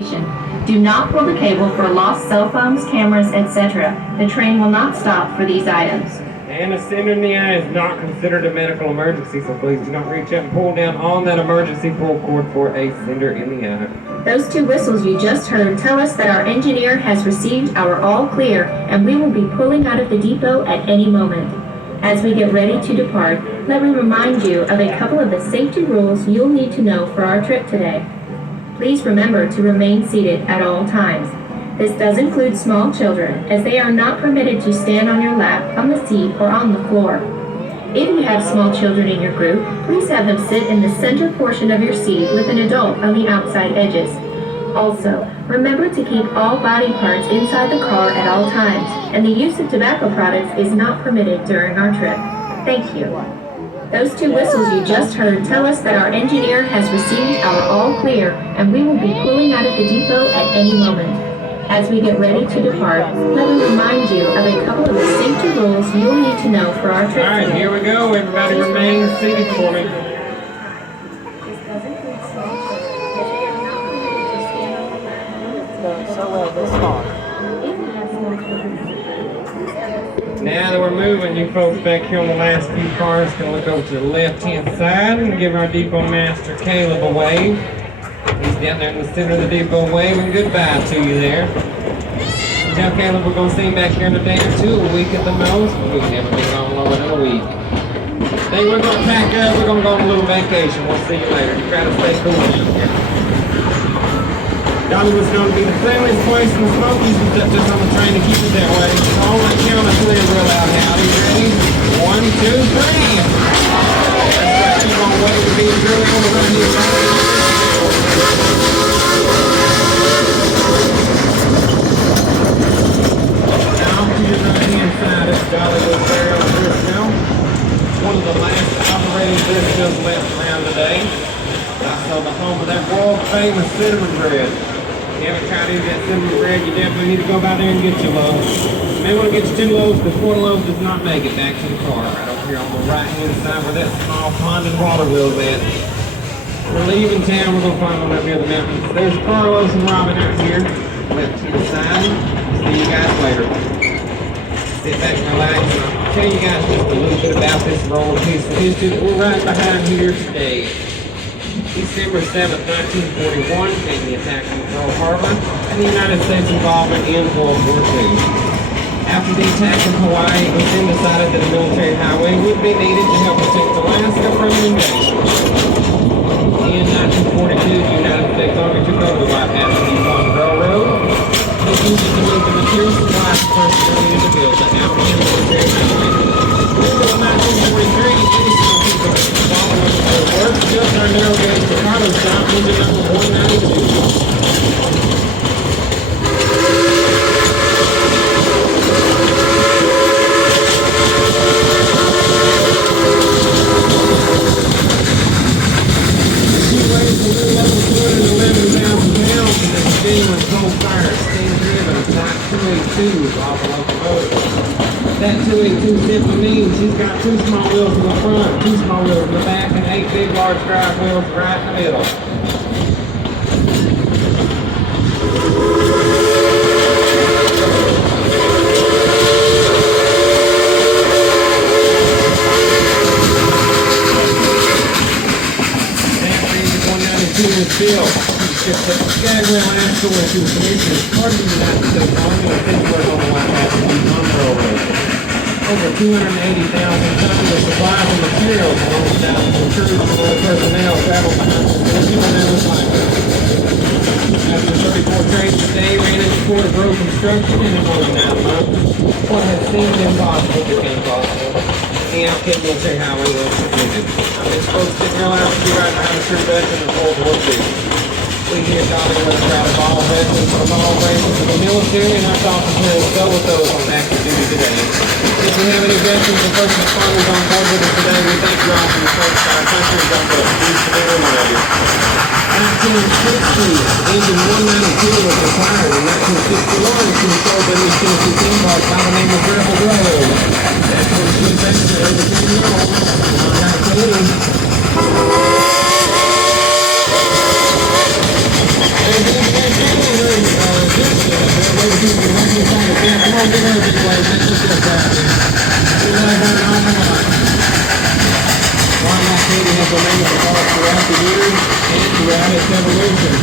Do not pull the cable for lost cell phones, cameras, etc. The train will not stop for these items. And a cinder in the eye is not considered a medical emergency, so please do not reach out and pull down on that emergency pull cord for a cinder in the eye. Those two whistles you just heard tell us that our engineer has received our all clear and we will be pulling out of the depot at any moment. As we get ready to depart, let me remind you of a couple of the safety rules you'll need to know for our trip today. Please remember to remain seated at all times. This does include small children, as they are not permitted to stand on your lap, on the seat, or on the floor. If you have small children in your group, please have them sit in the center portion of your seat with an adult on the outside edges. Also, remember to keep all body parts inside the car at all times, and the use of tobacco products is not permitted during our trip. Thank you. Those two whistles you just heard tell us that our engineer has received our all clear, and we will be pulling out of the depot at any moment. As we get ready to depart, let me remind you of a couple of the safety rules you'll need to know for our trip. All right, here we go. Everybody remain seated for me. Now that we're moving, you folks back here on the last few cars can look over to the left-hand side and give our depot master Caleb a wave. He's down there in the center of the depot waving goodbye to you there. Now, Caleb, we're going to see him back here in a day or two, a week at the most. We've never been gone longer than a week. Then we're going to pack up. We're going to go on a little vacation. We'll see you later. You try to stay cool down here. Dollywood's going to be the friendliest place in the Smokies. We set this on the train to keep it that way. So I'm going to count us in real loud now. Are you ready? 1, 2, 3. That's right. Keep on waiting to be really on the run here. Inside of Dollywood there on Briscoe. One of the last operating Briscoes left around today. Also the home of that world famous cinnamon bread. If you haven't tried any of that cinnamon bread, you definitely need to go by there and get your loaf. You may want to get your 2 loaves because 4 loaves does not make it back to the car. Right over here on the right hand side where that small pond and water wheel's at. We're leaving town, we're going to find one up near the mountains. There's Carlos and Robin out here. Left to the side. See you guys later. Sit back and relax. I'll tell you guys just a little bit about this rolling piece of history that we're right behind here today. December 7th, 1941, came the attack on Pearl Harbor and the United States involvement in World War II. After the attack in Hawaii, it was then decided that a military highway would be needed to help protect Alaska from an invasion. In 1942, the United States Army took over the White Mountain Yukon Railroad. They used it to move the material supplies and personnel to build the African military highway. Until 1943, additional people following their work built our narrow gauge Chicago stop engine number 192. That 282 simply means she's got 2 small wheels in the front, 2 small wheels in the back, and 8 big large drive wheels right in the middle. Built. Just a Skagway last door to the commission. Part of the United States Army and Pittsburgh on the White Mountain Yukon Railroad. Over 280,000 tons of supplies and materials along with thousands of crews and other personnel traveled behind the station and it was like that. After 34 trains a day ran into Port of Road construction and in more than 9 months, what had seemed impossible became possible. The African military highway was completed. This folks didn't realize to be right behind the true veteran of World War II. We here at Dollywood are proud of all veterans from all branches of the military, and our thoughts and prayers go with those on active duty today. If we have any veterans and first responders on board with us today, we thank you all for your service to our country and God bless you. We love you. 1960, engine 192 was retired. In 1961, she was sold to East Tennessee Team by the name of Rebel Railroad. That's what she was based on everything you know. Katie. gonna get her this way. Let's just get that here. See what I got on the line. Klondike Katie has remained the park throughout the years and throughout its evolution.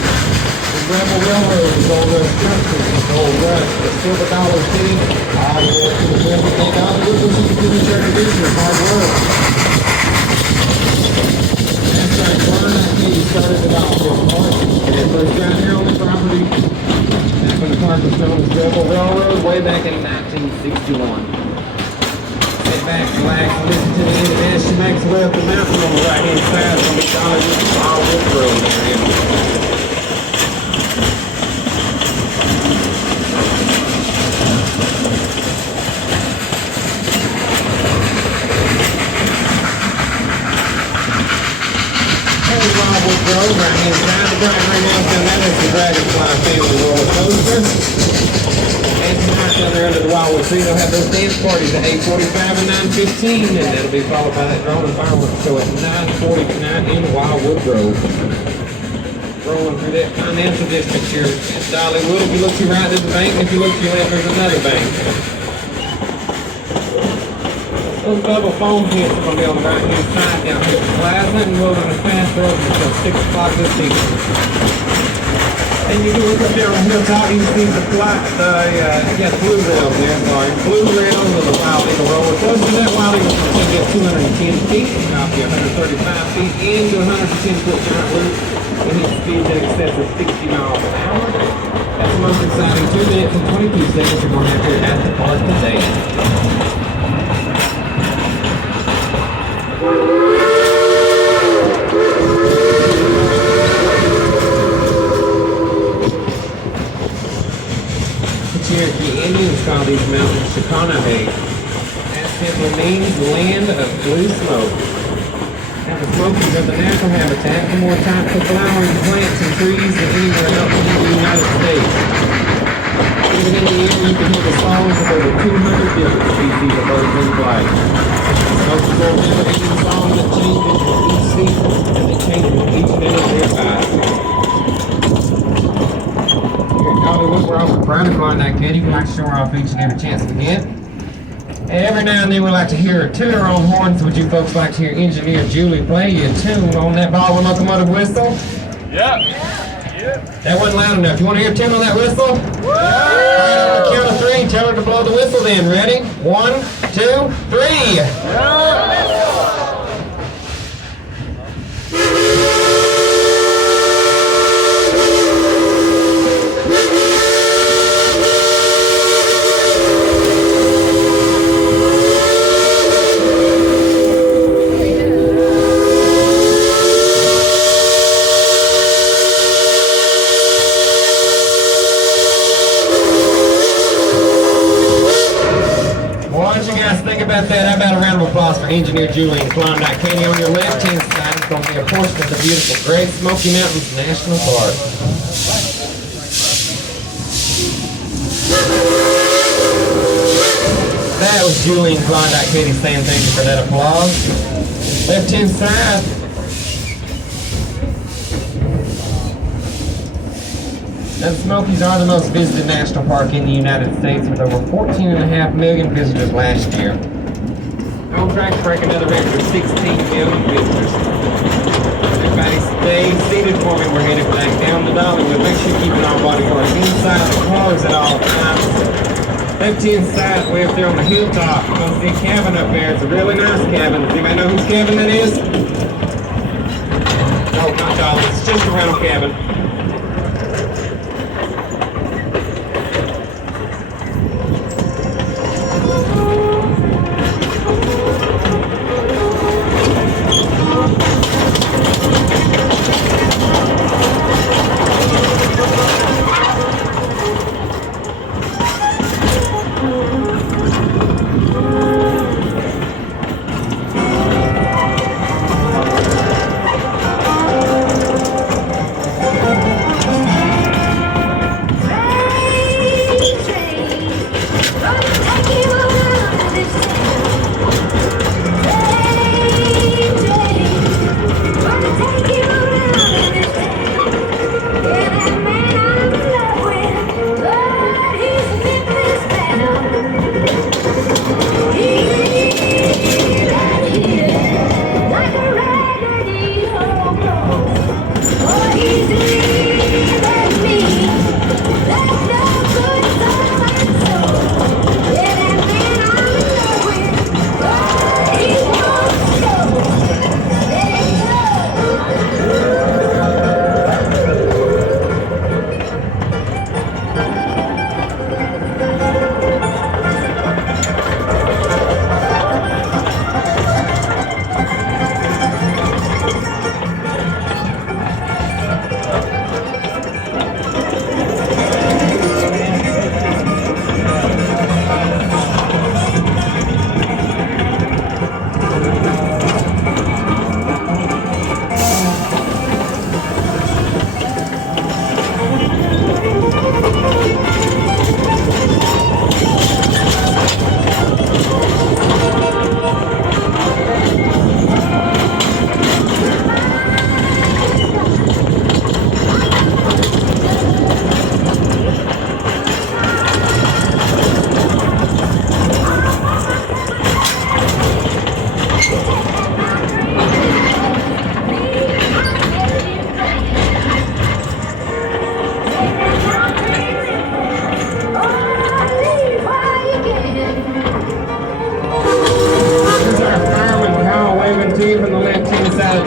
The Rebel Railroad is all the structure, the old West, the Silver Dollar City, all the way to the present day Dollywood, which is the tradition of hard work. That's right, Klondike Katie started it off this park, and it first got here on the property. Back when the park was known as Rebel Railroad, way back in 1961. Sit back, relax, and listen to the end of this. She makes a left the mountain on the right-hand side from the Dollywood Road area. Wildwood Road, right-hand side. The bright ring out down there is the Dragonfly family roller coaster. And tonight down there under the Wildwood Sea, they'll have those dance parties at 8:45 and 9:15, and that'll be followed by that drone and fireworks show at 9:40 tonight in Wildwood Grove. Rolling through that financial district here at Dollywood. If you look to your right, there's a bank, and if you look to your left, there's another bank. Those double phone hits are going to be on the right-hand side down here at the Plaza, and we're going to fast road until 6 o'clock this evening. And you can look up there on the hilltop, you can see the blue rails there, sorry. Blue rails with a Wild Eagle roller coaster. That Wild Eagle can get 210 feet, off the 135 feet, into 110-foot giant loop, and hit speeds in excess of 60 miles an hour. That's the most exciting 2 minutes and 22 seconds you're going to have here at the park today. Cherokee Indians call these mountains Chiconahay. That simply means land of blue smoke. Now the Smokies are the natural habitat for more types of flowering plants and trees than anywhere else in the United States. Even in the air you can hear the songs of over 200 different species of birds in flight. Smokies are never ending song that changes with each season and that changes with each minute thereby. Dollywood, we're also proud of Klondike Katie. We like to show her off each and every chance we get. And every now and then we like to hear her tune her own horns. Would you folks like to hear Engineer Julie play you a tune on that Baldwin locomotive whistle? Yeah. That wasn't loud enough. You want to hear a tune on that whistle? All right, on the count of 3, tell her to blow the whistle then. Ready? 1, 2, 3. About that, how about a round of applause for Engineer Julie and Klondike Katie? On your left-hand side is going to be a portion of the beautiful Great Smoky Mountains National Park. That was Julie and Klondike Katie saying thank you for that applause. Left-hand side. Now, the Smokies are the most visited national park in the United States with over 14.5 million visitors last year. On track to break another record of 16 million visitors. Everybody stay seated for me. We're headed back down to Dollywood. Make sure you keep an all-body guard inside the cars at all times. Left-hand side, way up there on the hilltop, you're going to see a cabin up there. It's a really nice cabin. Does anybody know whose cabin that is? No, not Dollywood. It's just a rental cabin.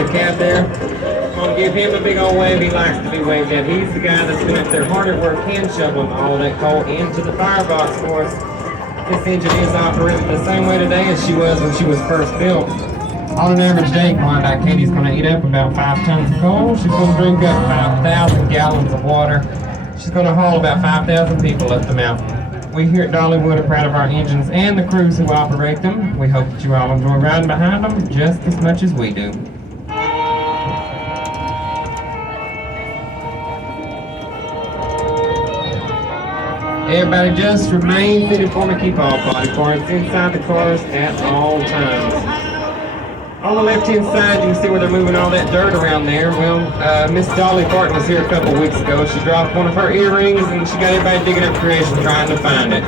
cab there. I'm gonna give him a big old wave. He likes to be waved at. He's the guy that's been up there hard at work hand shoveling all that coal into the firebox for us. This engine is operating the same way today as she was when she was first built. On an average day, Klondike Katie's gonna eat up about 5 tons of coal. She's gonna drink up about 1,000 gallons of water. She's gonna haul about 5,000 people up the mountain. We here at Dollywood are proud of our engines and the crews who operate them. We hope that you all enjoy riding behind them just as much as we do. Everybody just remain fitted for me. Keep all body parts inside the cars at all times. On the left-hand side, you can see where they're moving all that dirt around there. Well, Miss Dolly Barton was here a couple weeks ago. She dropped one of her earrings and she got everybody digging up creation trying to find it.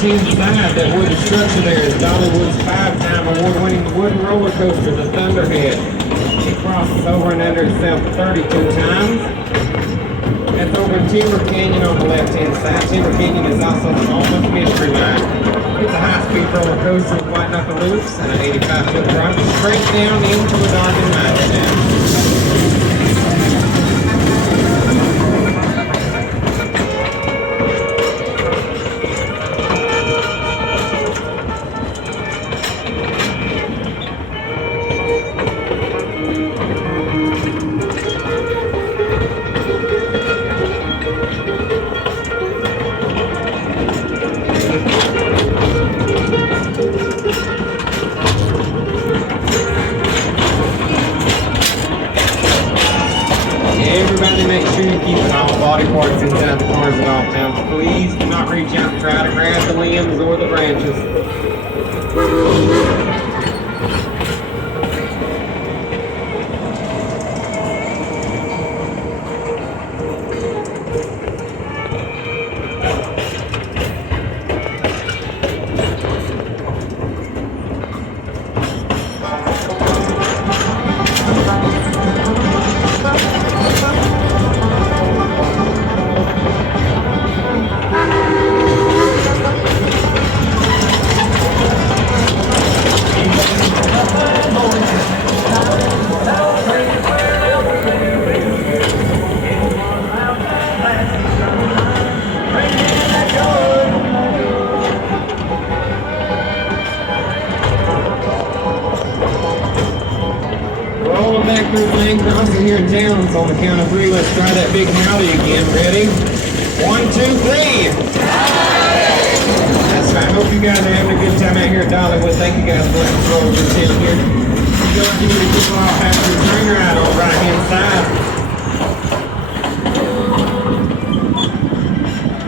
Inside that wooden structure there is Dollywood's 5-time award-winning wooden roller coaster, the Thunderhead. It crosses over and under itself 32 times. That's over in Timber Canyon on the left-hand side. Timber Canyon is also the home of the Mystery Line. It's a high-speed roller coaster with white knuckle loops and an 85-foot drop straight down into a darkened mountain dam. Everybody make sure you keep all body parts inside the cars at all times. Please do not reach out and try to grab the limbs or the branches. Through Lane Crossing here in town, so on the count of 3, let's try that big howdy again. Ready? 1, 2, 3! That's right. I hope you guys are having a good time out here at Dollywood. Thank you guys for letting us roll over the town here. You don't need to keep off after the turn right on the right hand side.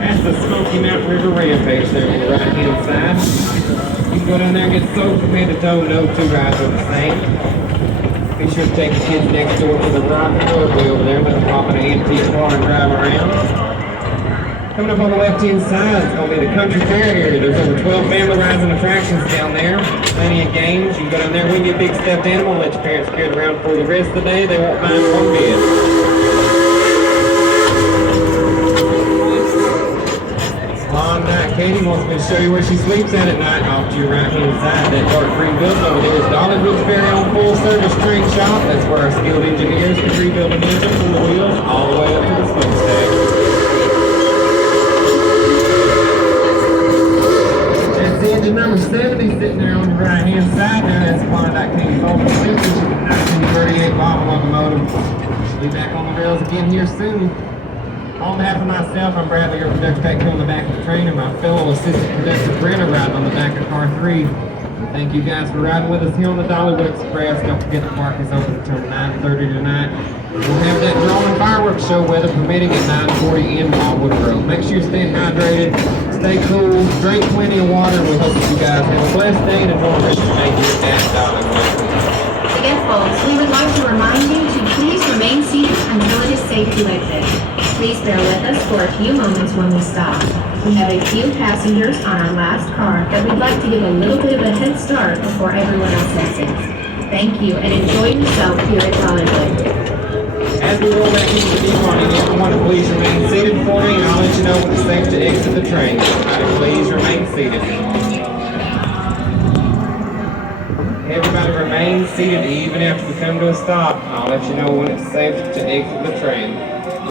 That's the Smoky Mountain River Rampage there on the right hand side. You can go down there and get soaked from head to toe. No two rides are the same. Be sure to take the kids next door to the rock and roll way over there. Let them hop in an antique car and drive around. Coming up on the left-hand side is going to be the country fair area. There's over 12 family rides and attractions down there. Plenty of games. You can go down there, win your big stuffed animal, let your parents carry it around for the rest of the day. They won't mind one bit. Klondike Katie wants me to show you where she sleeps at night. Off to your right-hand side, that dark green building over there is Dollywood's very own full-service train shop. That's where our skilled engineers can rebuild an engine from the wheels all the way up to the smokestack. That's engine number 70 sitting there on the right-hand side there. That's Klondike Katie's old vintage 1938 model of We'll be back on the rails again here soon. On behalf of myself, I'm Bradley, your production tech on the back of the train, and my fellow assistant producer Brenna riding on the back of car 3. Thank you guys for riding with us here on the Dollywood Express. Don't forget the park is open until 9:30 tonight. We'll have that drone and fireworks show, weather permitting, at 9:40 in Wildwood Road. Make sure you stay hydrated, stay cool, drink plenty of water, and we hope that you guys have a blessed day and enjoy the rest of your day here at Dollywood. Again, folks, we would like to remind you to please remain seated until it is safe to exit. Please bear with us for a few moments when we stop. We have a few passengers on our last car that we'd like to give a little bit of a head start before everyone else exits. Thank you, and enjoy yourself here at Dollywood. As we roll back into the departing, everyone please remain seated for me, and I'll let you know when it's safe to exit the train. Everybody please remain seated. Everybody remain seated even after we come to a stop. I'll let you know when it's safe to exit the train.